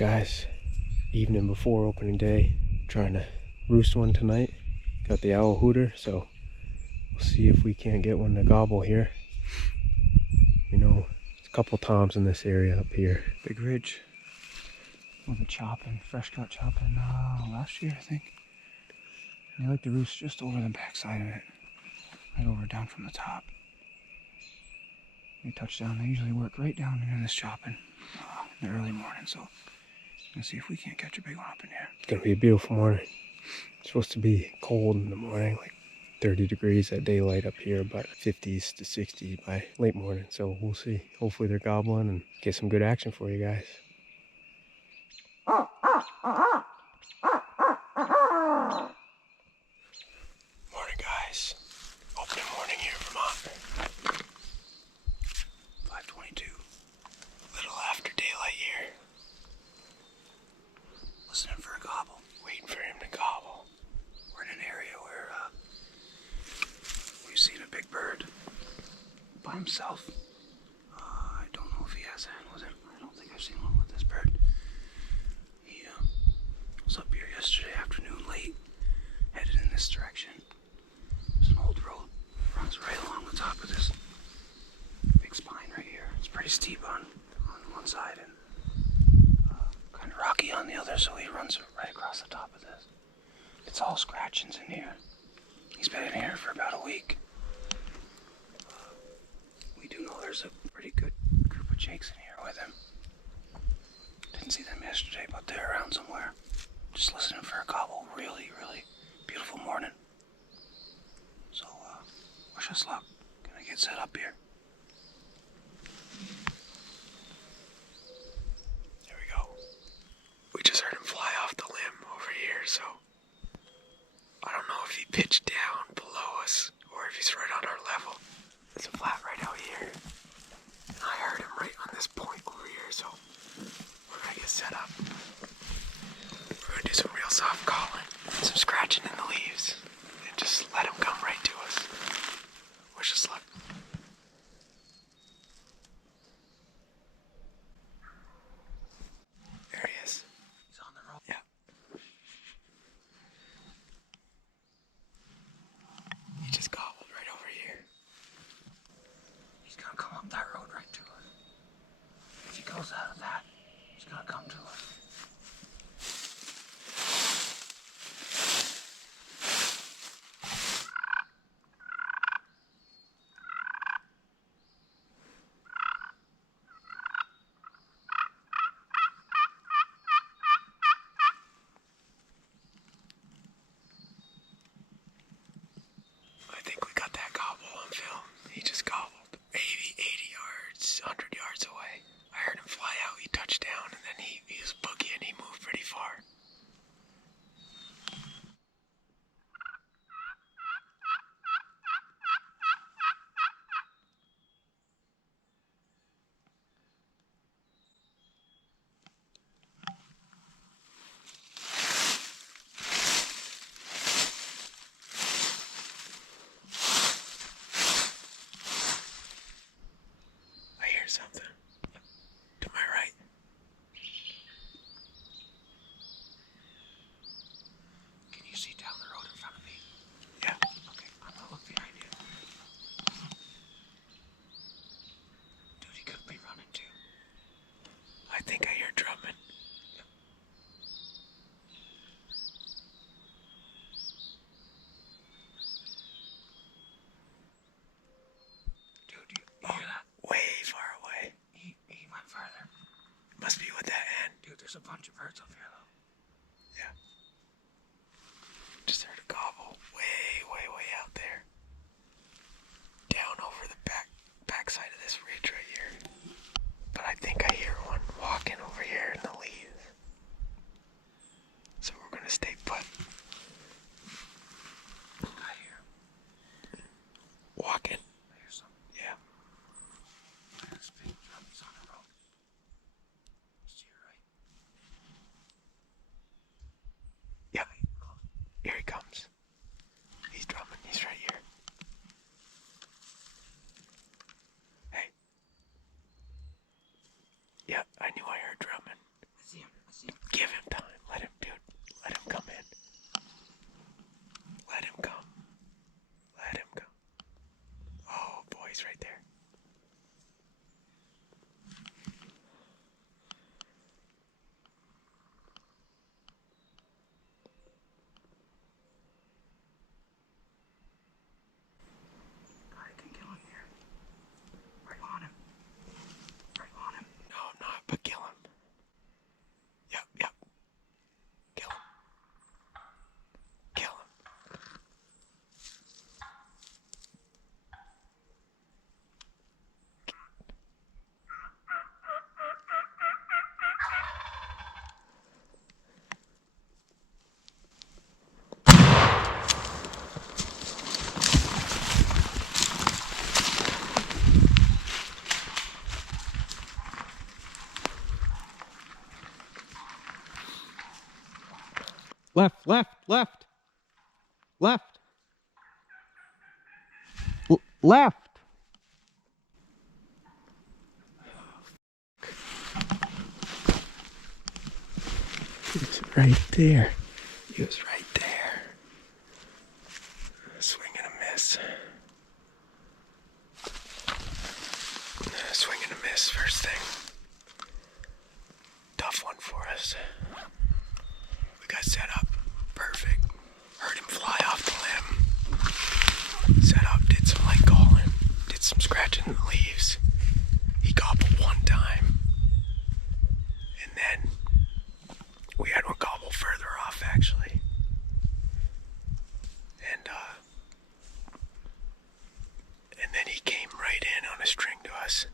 Guys, evening before opening day, trying to roost one tonight. Got the owl hooter, so we'll see if we can't get one to gobble here. You know, it's a couple toms in this area up here. Big Ridge. With a chopping, fresh cut chopping last year, I think. And they like to roost just over the backside of it, right over down from the top. They touch down, they usually work right down into this chopping in the early morning, so let's see if we can't catch a big one up in here. It's gonna be a beautiful morning. It's supposed to be cold in the morning, like 30 degrees at daylight up here, but 50s to 60 by late morning, so we'll see. Hopefully they're gobbling and get some good action for you guys. Morning, guys. Opening morning here in Vermont. 5:22. Little after daylight here. Listening for a gobble. Waiting for him to gobble. We're in an area where we've seen a big bird by himself. I don't know if he has a hen with him. I don't think I've seen one with this bird. He was up here yesterday afternoon late, headed in this direction. There's an old road runs right along the top of this big spine right here. It's pretty steep on one side and kind of rocky on the other, so he runs right across the top of this. It's all scratchings in here. He's been in here for about a week. We do know there's a pretty good group of jakes in here with him. Didn't see them yesterday, but they're around somewhere. Just listening for a gobble. Really, really beautiful morning. So, wish us luck. Gonna get set up here. There we go. We just heard him fly off the limb over here, so I don't know if he pitched down below us or if he's right on our level. There's a flat right out here. And I heard him right on this point over here, so we're gonna get set up. We're gonna do some real soft calling, some scratching in the leaves, and just let him come right to us. Wish us luck. There he is. He's on the road. Yeah. He just gobbled right over here. He's gonna come up that road right to us. If he goes out of that, he's gonna come to us. I think we got that gobble on film. He just gobbled 80 yards, 100 yards away. I heard him fly out, he touched down, and then he was boogieing, he moved pretty far. I hear something. To my right. Can you see down the road in front of me? Yeah. Okay, I'm gonna look behind you. Dude, he could be running too. I think I hear drumming. Dude, you hear that? Way far away. He went further. Must be with that hen. Dude, there's a bunch of birds up here though. Yeah. Just heard a gobble way out there. Down over the backside of this ridge right here. But I think I hear one walking over here in the leaves. So we're gonna stay put. I hear. Walking. I hear something. Yeah. There's big drums on the road. It's to your right. Left, left, left. Left. Left. He was right there. He was right there. Swing and a miss. Swing and a miss, first thing. Tough one for us. We got set up. Perfect. Heard him fly off the limb. Set up, did some light calling. Did some scratching in the leaves. He gobbled one time. And then we had one gobble further off, actually. And then he came right in on a string to us.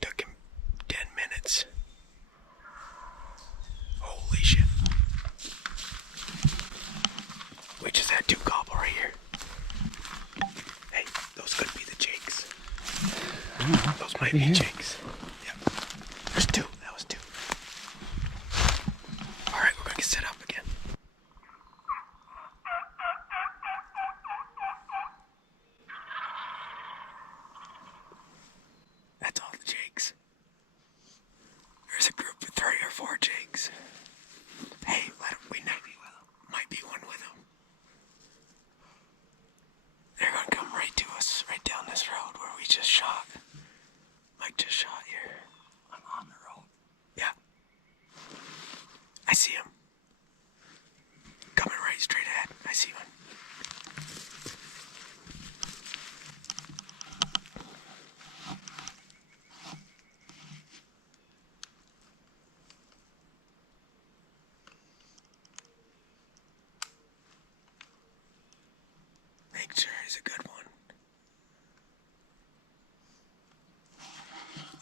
Took him 10 minutes. Holy shit. We just had two gobble right here. Hey, those could be the jakes. Those might be jakes. Yep. There's two. That was two. Alright, we're gonna get set up again. That's all the jakes. There's a group of 3 or 4 jakes. Hey, we might be one with them. They're gonna come right to us, right down this road where we just shot. Mike just shot here. I'm on the road. Yeah. I see him. Coming right straight ahead. I see one. Make sure he's a good one.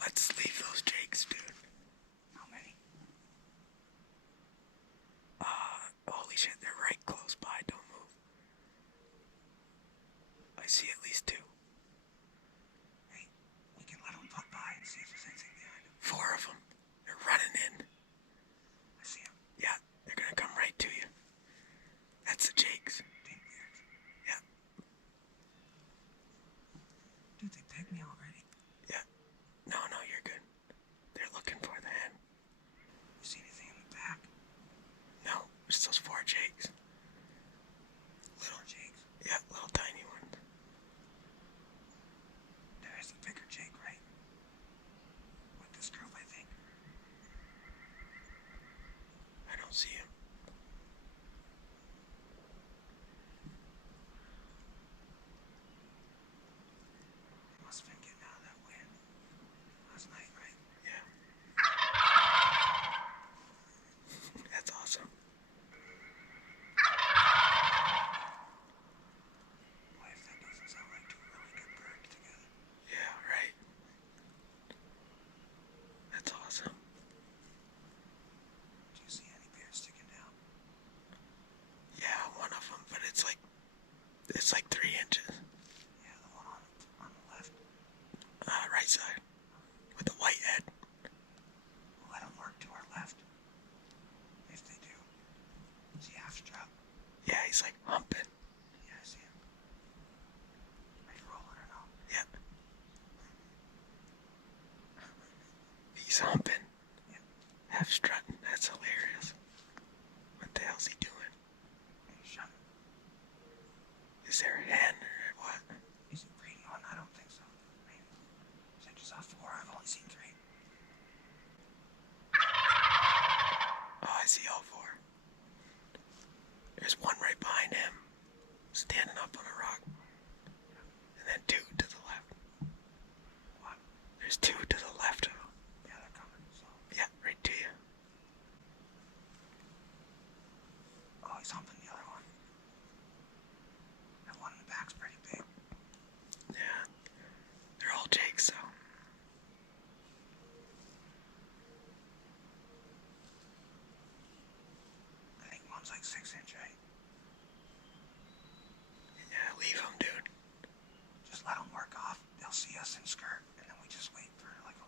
Let's leave those jakes, dude. How many? Holy shit, they're right close by. Don't move. I see at least 2. Hey, we can let them pop by and see if there's anything behind them. 4 of them. They're running in. I see them. Yeah, they're gonna come right to you. That's the jakes. Yeah. Dude, they pegged me already. Yeah. No, you're good. They're looking for the hen. You see anything in the back? No, it's those 4 jakes. Little jakes? Yeah, little tiny ones. There's a bigger jake, right? With this group, I think. I don't see him. Must have been getting out of that wind last night, right? Yeah. That's awesome. Boy, if that doesn't sound like 2 really good birds together. Yeah, right. That's awesome. Do you see any bears sticking down? Yeah, one of them, but it's like 3 inches. Yeah, the one on the left. Right side. With the white head. We'll let them work to our left. If they do. Is he half strap? Yeah, he's like humping. Yeah, I see him. Are you rolling or no? Yep. He's humping. Yep. Half strutting. That's hilarious. What the hell's he doing? He's shutting. Is there a hen or what? Is it breeding on? I don't think so. Maybe. Is that just off 4? I've only seen 3. Oh, I see all 4. There's one right behind him, standing up on a rock. And then 2 to the left. What? There's 2 to the left of him. Yeah, they're coming. So. Yeah, right to you. Oh, he's humping the other one. That one in the back's pretty big. Yeah. They're all jakes, though. I think one's like 6 inch, right? Yeah, leave them, dude. Just let them work off. They'll see us in skirt, and then we just wait for like a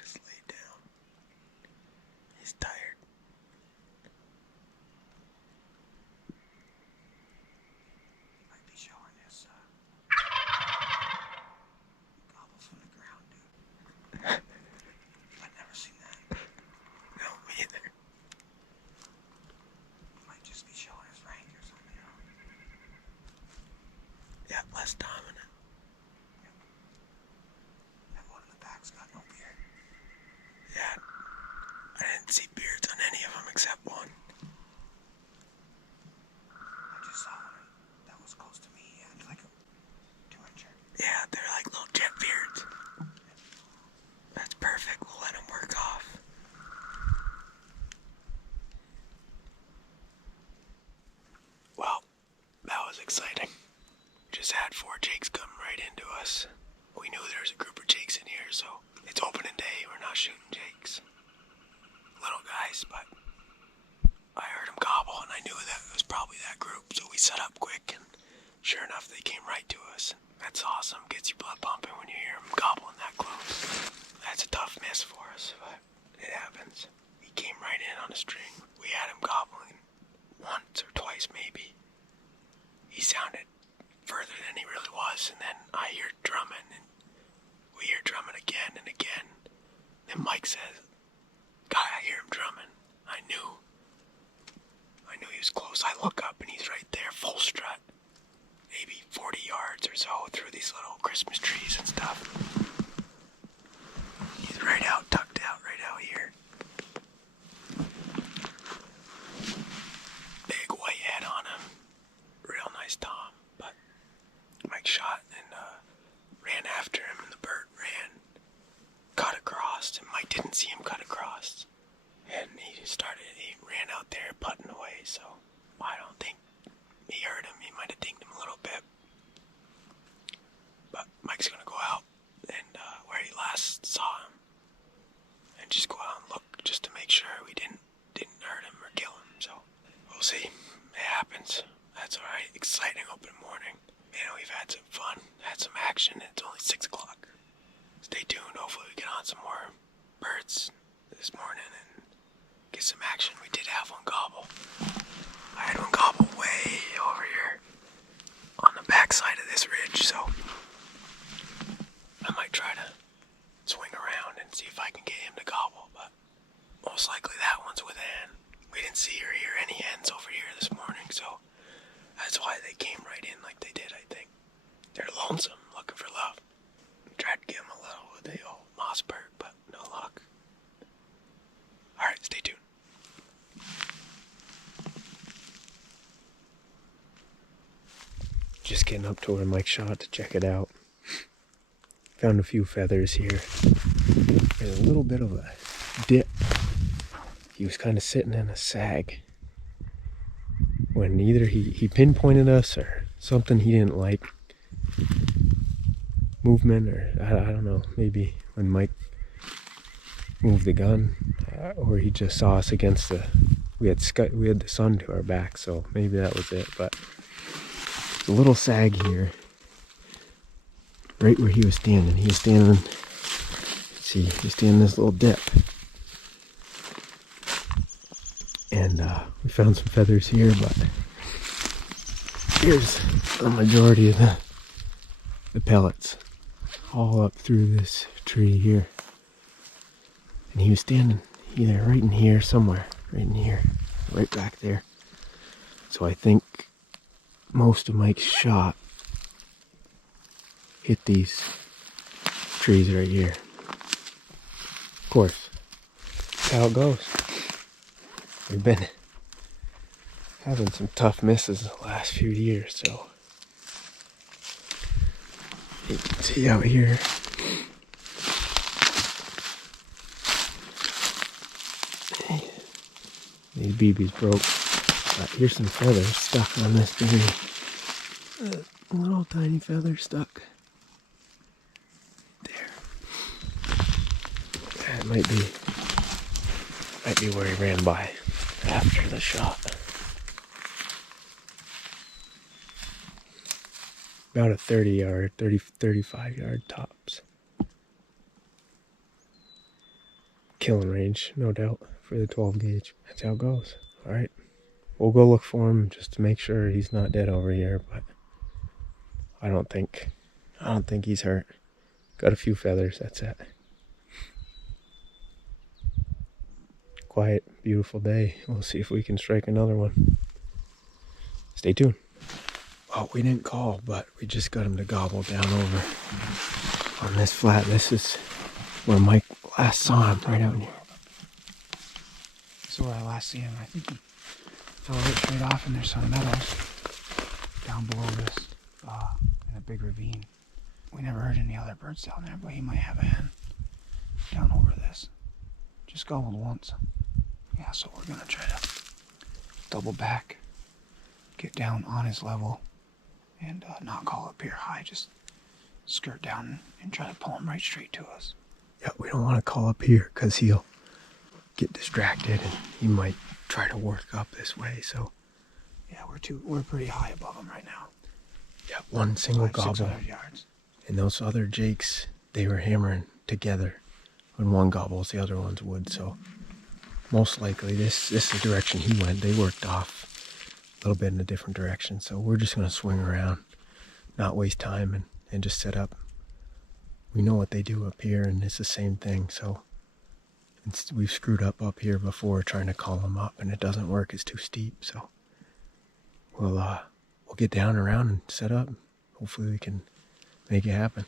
just laid down. He's tired. Might be showing his gobbles from the ground, dude. I've never seen that. No, me either. Might just be showing his rank or something, you know? Yeah, less dominant. Yep. That one in the back's got no beard. Yeah. I didn't see beards on any of them except one. I just saw one that was close to me and like a 2-incher. Yeah, they're like little jet beards. That's perfect. We'll let them work off. Well, that was exciting. Just had 4 jakes come right into us. We knew there was a group of jakes in here, so it's opening day. We're not shooting jakes. Little guys, but I heard them gobble and I knew that it was probably that group, so we set up quick and sure enough they came right to us. That's awesome. Gets your blood pumping when you hear them gobbling that close. That's a tough miss for us, but it happens. He came right in on a string. We had him gobbling once or twice maybe. He sounded further than he really was, and then I hear drumming and we hear drumming again and again. Then Mike says, "God, I hear him drumming." I knew he was close. I look up and he's right there, full strut. Maybe 40 yards or so through these little Christmas trees and stuff. He's right out, tucked out, right out here. Big white head on him. Real nice Tom. But Mike shot and ran after him and the bird ran. Cut across and Mike didn't see him cut across. And he ran out there putting away, so I don't think he heard him. He might have dinged him a little bit. But Mike's gonna go out and where he last saw him and just go out and look just to make sure we didn't hurt him or kill him. So we'll see. It happens. That's alright. Exciting open morning. Man, we've had some fun, had some action. It's only 6 o'clock. Stay tuned. Hopefully we get on some more birds this morning and get some action. We did have one gobble. I had one gobble way over here on the backside of this ridge, so I might try to swing around and see if I can get him to gobble, but most likely that one's with a hen. We didn't see or hear any hens over here this morning, so that's why they came right in like they did, I think. They're lonesome, looking for love. Tried to give them a little with the old moss bird, but no luck. Alright, stay tuned. Just getting up to where Mike shot to check it out. Found a few feathers here. There's a little bit of a dip. He was kind of sitting in a sag. When either he pinpointed us or something he didn't like. Movement or I don't know. Maybe when Mike moved the gun or he just saw us against the... We had the sun to our back, so maybe that was it, but... A little sag here, right where he was standing. He was standing, let's see, he's standing in this little dip. And we found some feathers here, but here's the majority of the pellets, all up through this tree here. And he was standing either right in here somewhere, right in here, right back there. So I think most of Mike's shot hit these trees right here. Of course, that's how it goes. We've been having some tough misses the last few years, so you can see out here. These BBs broke. But here's some feathers stuck on this tree. A little tiny feather stuck there. That might be where he ran by after the shot. About a 35 yard tops. killing range, no doubt, for the 12 gauge. That's how it goes. All right. We'll go look for him just to make sure he's not dead over here, but I don't think he's hurt. Got a few feathers, that's it. Quiet, beautiful day. We'll see if we can strike another one. Stay tuned. Well, we didn't call, but we just got him to gobble down over on this flat. This is where Mike last saw him, right out here. This is where I last see him. I think he fell right straight off, and there's some meadows down below this in a big ravine. We never heard any other birds down there, but he might have a hen down over this. Just gobbled once. Yeah, so we're gonna try to double back, get down on his level, and not call up here high, just skirt down and try to pull him right straight to us. Yeah, we don't want to call up here because he'll get distracted and he might try to work up this way, so. Yeah, we're pretty high above him right now. Yeah, one single Like gobble. 600 yards. And those other jakes, they were hammering together. When one gobbles, the other ones would, so most likely this is the direction he went. They worked off a little bit in a different direction, so we're just going to swing around, not waste time, and just set up. We know what they do up here, and it's the same thing, so we've screwed up here before trying to call them up, and it doesn't work. It's too steep, so we'll get down around and set up. Hopefully we can make it happen.